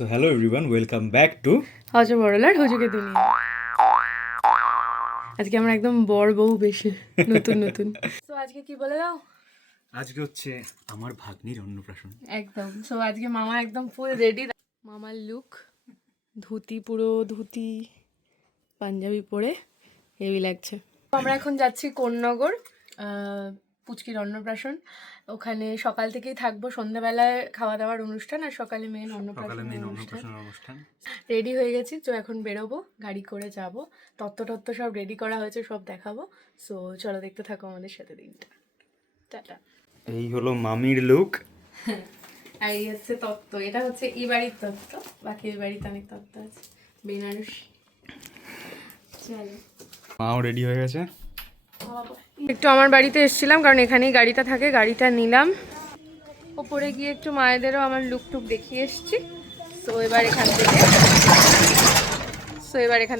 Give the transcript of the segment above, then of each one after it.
So hello everyone, welcome back to হজে বড়লার হুজুগে দুনিয়া। আজকে আমরা একদম বড় বউ বেশি নতুন নতুন। সো আজকে কি বলে দাও? আজকে হচ্ছে আমার ভাগ্নির অন্নপ্রাশন। একদম। সো আজকে মামা একদম ফুল রেডি। মামার লুক ধুতি, পুরো ধুতি পাঞ্জাবি পরে হেভি লাগছে। আমরা এখন যাচ্ছি কোন্নগর, পুচকির অন্নপ্রাশন। ওখানে সকাল থেকেই থাকবো, সন্ধ্যাবেলায় খাওয়া দাওয়ার অনুষ্ঠান আর সকালে মেন অন্নপ্রাশন অনুষ্ঠান। রেডি হয়ে গেছি, তো এখন বেরোবো, গাড়ি করে যাব। তত্ত্ব সব রেডি করা হয়েছে, সব দেখাবো। সো চলো দেখতে থাকো আমাদের সাথে দিনটা। টাটা। এই হলো মামির লুক। আর এই হচ্ছে তত্ত্ব, এটা হচ্ছে এই বাড়ির তত্ত্ব, বাকি এই বাড়িতে অনেক তত্ত্ব আছে। বেনারসি। চলো, মাও রেডি হয়ে গেছে। একটু আমার বাড়িতে এসেছিলাম, কারণ এখানেই গাড়িটা থাকে, গাড়িটা নিলাম। ওপরে গিয়ে একটু মায়েদেরও আমার লুক টুক দেখিয়ে এসেছি। তো এবার এখান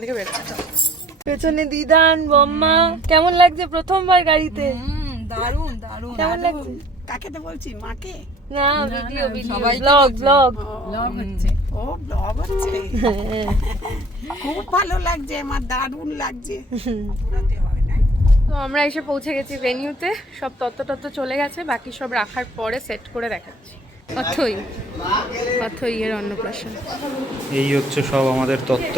থেকে বেরোতে হবে। পেছনে দিদান বম্মা, কেমন লাগছে প্রথমবার গাড়িতে? দারুণ দারুণ। কেমন লাগছে? কাকে তো বলছি, মাকে? না, ভিডিও ব্লগ হচ্ছে। ও ব্লগ হচ্ছে। খুব ভালো লাগছে আমার, দারুণ লাগছে। পুরাতে হয় না। তো আমরা এসে পৌঁছে গেছি ভেনিউতে, সব তত্ত্ব চলে গেছে, বাকি সব রাখার পরে সেট করে দেখাচ্ছি। অথই এর অন্নপ্রাশন। এই হচ্ছে সব আমাদের তত্ত্ব।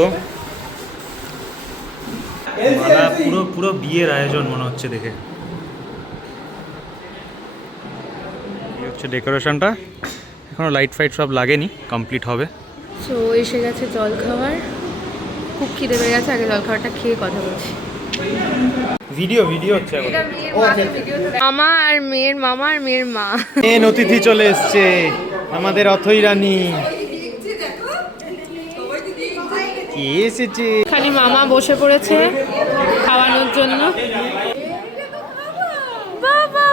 মালা পুরো বিয়ের আয়োজন মনে হচ্ছে দেখে। এই হচ্ছে ডেকোরেশনটা, এখনো লাইট ফাইট সব লাগেনি, কমপ্লিট হবে। তো এসে গেছে জল খাবার, খুব খিদে পেয়ে গেছে, আগে জল খাবারটা খেয়ে কথা বলছি। ভিডিও হচ্ছে এখন। মামা আর মেয়ের মা অতিথি চলে এসছে, আমাদের অথই রানী। কে এসেছে? খালি মামা বসে পড়েছে খাওয়ানোর জন্য। বাবা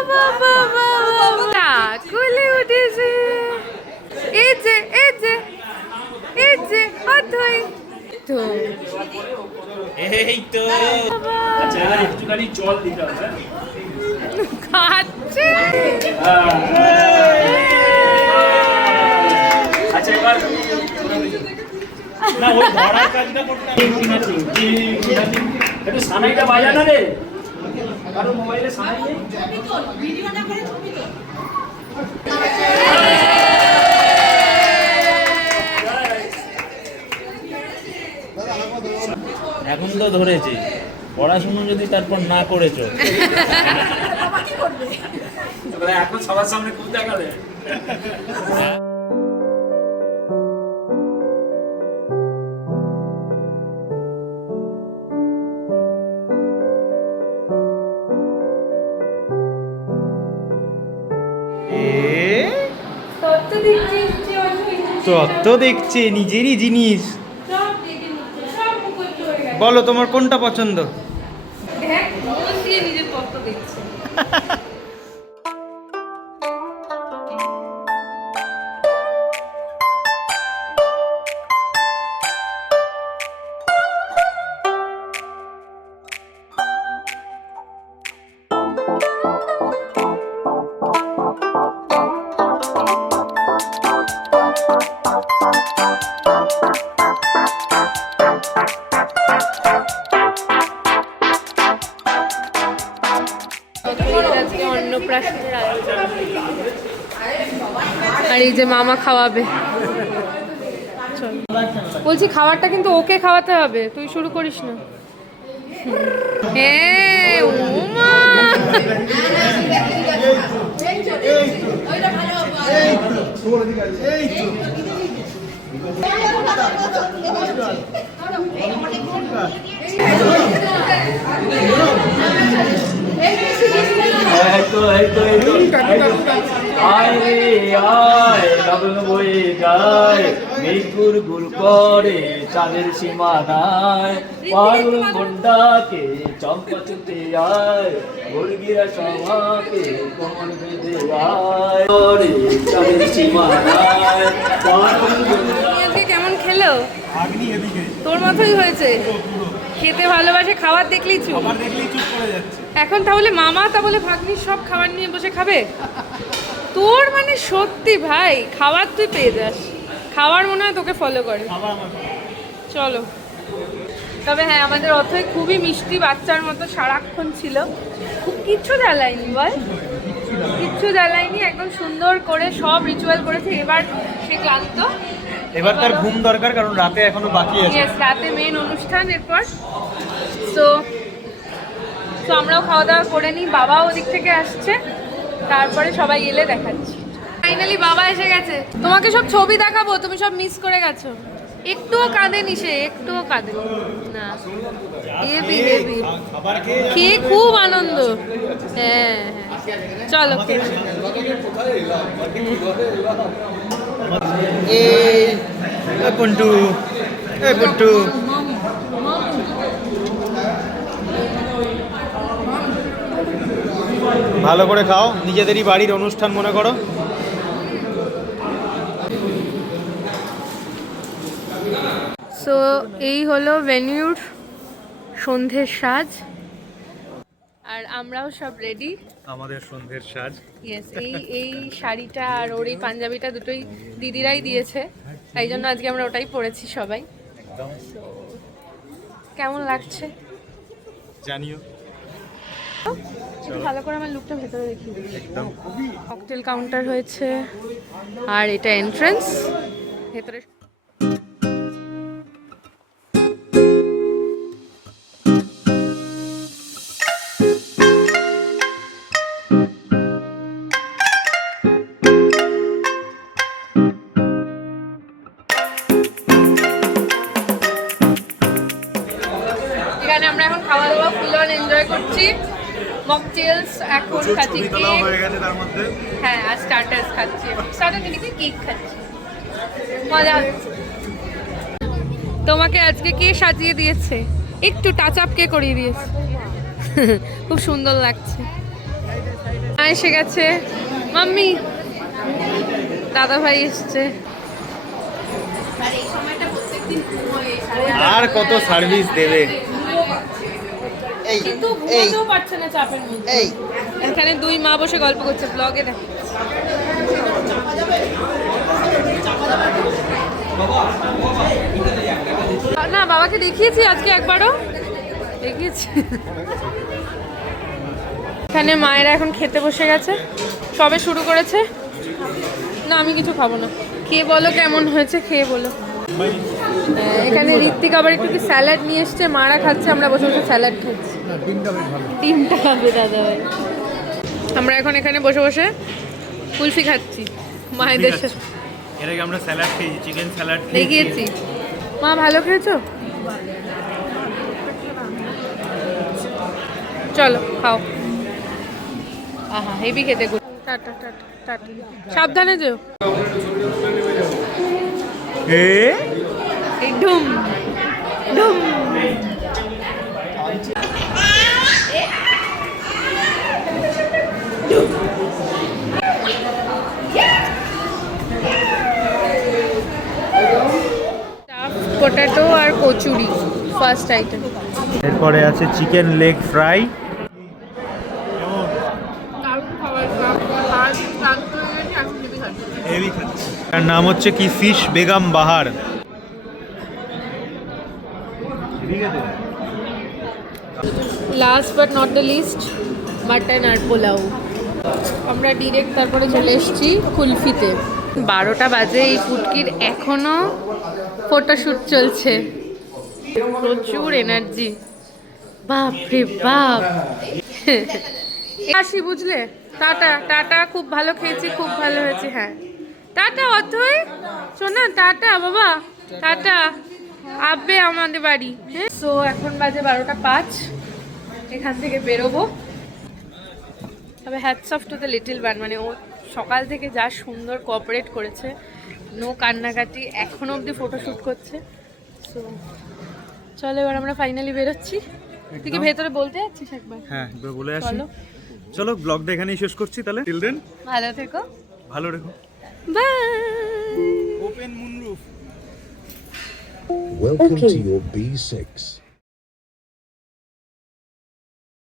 কুলে উঠেছে। এই যে অথই তো এই তো আচ্ছা, একটুখানি জল দিতে হবে। খাচ্ছে। আচ্ছা, এবার না ওই ধরার কাজটা করতে একটু সানাইটা বাজা না রে, কারো মোবাইলে সানাই নেই। ভিডিও না করে ছবি তো। এখন তো ধরেছি, পড়াশুনো যদি তারপর না করেছো এখন সবার সামনে খুব দেখাবে। তত্ত্ব দেখছে, নিজেরই জিনিস। বলো তোমার কোনটা পছন্দ? নিজের তত্ত্ব দেখছে। অন্নপ্রাশনের আয়োজন, আর এই যে মামা খাওয়াবে। বলছি খাবারটা কিন্তু ওকে খাওয়াতে হবে, তুই শুরু করিস না। হ্যাঁ ওমা, গুল করে চাঁদের সীমানায়, পাগল মন্ডাকে চম্পা ছুটে আয়, মুরগিরা সভাকে কোমর বেঁধে আয়, চাঁদের সীমানায় পাগল। কেমন খেলো? তোর মতোই হয়েছে, খেতে ভালোবাসে, খাবার দেখলেই চুপ করে যাচ্ছে। এখন তাহলে মামা, তাহলে ভাগ্নির সব খাবার নিয়ে বসে খাবে। তোর মানে সত্যি ভাই, খাবার তুই পেয়ে যাস। খাবার মনে হয় তোকে ফলো করে। চলো। তবে হ্যাঁ, আমাদের অথই খুবই মিষ্টি বাচ্চার মতো সারাক্ষণ ছিল, খুব কিচ্ছু জ্বালায়নি, বল কিচ্ছু জ্বালায়নি, একদম সুন্দর করে সব রিচুয়াল করেছে। এবার সে ক্লান্ত, এবার তার ঘুম দরকার, কারণ রাতে এখনো বাকি আছে। ইয়েস, রাতে মেন অনুষ্ঠান এরপর। তো আমরাও খাওয়া দাওয়া করে নিই, বাবাও ওদিক থেকে আসছে, তারপরে সবাই এলে দেখাচ্ছি। ফাইনালি বাবা এসে গেছে, তোমাকে সব ছবি দেখাবো, তুমি সব মিস করে গেছো। একটুও কাঁদেনি সে, একটুও কাঁদেনি না, হেভি হেভি খেয়ে খুব আনন্দ। হ্যাঁ হ্যাঁ, চলো খেয়ে পন্টু, পন্টু ভালো করে খাও, নিজেদেরই বাড়ির অনুষ্ঠান মনে করো। সো এই হলো ভেনিউর সন্ধ্যের সাজ, আর আমরাও সব রেডি। আমাদের সন্ধ্যের সাজ, ইয়েস, এই শাড়িটা আর ওর এই পাঞ্জাবিটা দুটোই দিদিরাই দিয়েছে, তাই জন্য আজকে আমরা ওটাই পরেছি সবাই। So, কেমন লাগছে জানিও। একটু ভালো করে আমার লুকটা ভেতরে দেখি। ককটেল কাউন্টার হয়েছে, আর এটা এন্ট্রান্স ভেতরে। এখানে আমরা এখন খাওয়া দাওয়া ফুল অন এনজয় করছি। মকটেলস এখন খাচ্ছি, হ্যাঁ আর স্টার্টার্স খাচ্ছি, স্টার্টার নাকি কেক খাচ্ছি, মজা হচ্ছে। তোমাকে আজকে কে সাজিয়ে দিয়েছে? একটু টাচ আপ কে করিয়ে দিয়েছে? খুব সুন্দর লাগছে। এসে গেছে মাম্মি, দাদা ভাই এসছে। আর কত সার্ভিস দেবে, কিন্তু ঘুমোতেও পারছে না চাপের মধ্যে। এখানে দুই মা বসে গল্প করছে, ব্লগে দেখ। না, বাবাকে দেখিয়েছি আজকে একবারও, দেখিয়েছি। এখানে মায়েরা এখন খেতে বসে গেছে, সবে শুরু করেছে। না আমি কিছু খাবো না, খেয়ে বলো কেমন হয়েছে, খেয়ে বলো। এখানে ঋত্বিক আবার একটু কি স্যালাড নিয়ে এসছে, মারা খাচ্ছে, আমরা বসে বসে স্যালাড খাচ্ছি। ডিমটা খাবে দাদা ভাই। আমরা এখন এখানে বসে বসে কুলফি খাচ্ছি মায়েদের সাথে। এর আগে আমরা স্যালাড খেয়েছি, চিকেন স্যালাড দেখিয়েছি। মা ভালো খেয়েছো? চলো খাও। আহা হেভি খেতে। টাটা টাটা টাটা, সাবধানে যেও। এই ঢুম ঢুম। পটেটো আর কচুরি ফার্স্ট আইটেম। এরপরে আছে চিকেন লেগ ফ্রাই। তার নাম হচ্ছে কি ফিশ বেগম বাহার। Last but not the list, mutton আর পোলাও। আমরা ডিরেক্ট তারপরে চলে এসেছি কুলফিতে। 12টা বাজে, এই ফুটকির এখনো ফটোশ্যুট চলছে, প্রচুর এনার্জি, বাপ রে বাপ। আসি বুঝলে, টাটা টাটা, খুব ভালো খেয়েছি, খুব ভালো হয়েছে। হ্যাঁ টাটা অথই, শোনা টাটা বাবা, টাটা, আবে আমাদের বাড়ি। হ্যাঁ, সো এখন বাজে 12টা 5, এখান থেকে বেরোবো। তবে hats off to the little one, মানে ও সকাল থেকে যা সুন্দর কোঅপারেট করেছে, নো কান্নাকাটি, এখনো অবধি ফটোশ্যুট করছে। সো চলো এবার আমরা ফাইনালি বেরোচ্ছি। তুই কি ভেতরে বলতে যাচ্ছিস একবার? হ্যাঁ একবার বলে আসি। চলো চলো ব্লগটা এখানেই শেষ করছি তাহলে। টিল দেন ভালো থেকো, ভালো রেখো, bye. Open moonroof. Welcome to your B6.